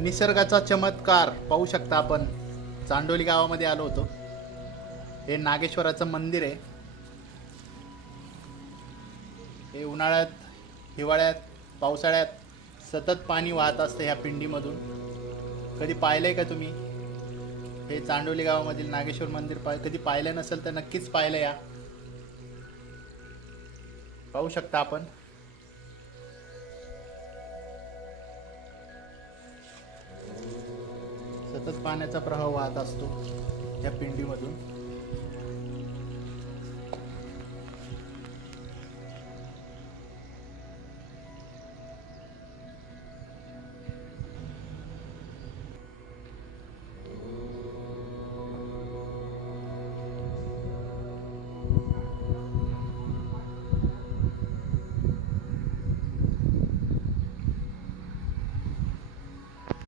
निसर्गाचा चमत्कार पाहू शकता आपण. चांडोली गावामध्ये आलो होतो. हे नागेश्वराचं मंदिर आहे. हे उन्हाळ्यात हिवाळ्यात पावसाळ्यात सतत पाणी वाहत असतं ह्या पिंडीमधून. कधी पाहिलंय का तुम्ही? हे चांडोली गावामधील नागेश्वर मंदिर पाय कधी पाहिलं नसेल तर नक्कीच पाहिलं या. पाहू शकता आपण. सतत पाण्याचा प्रवाह वाहत असतो या पिंडीमधून.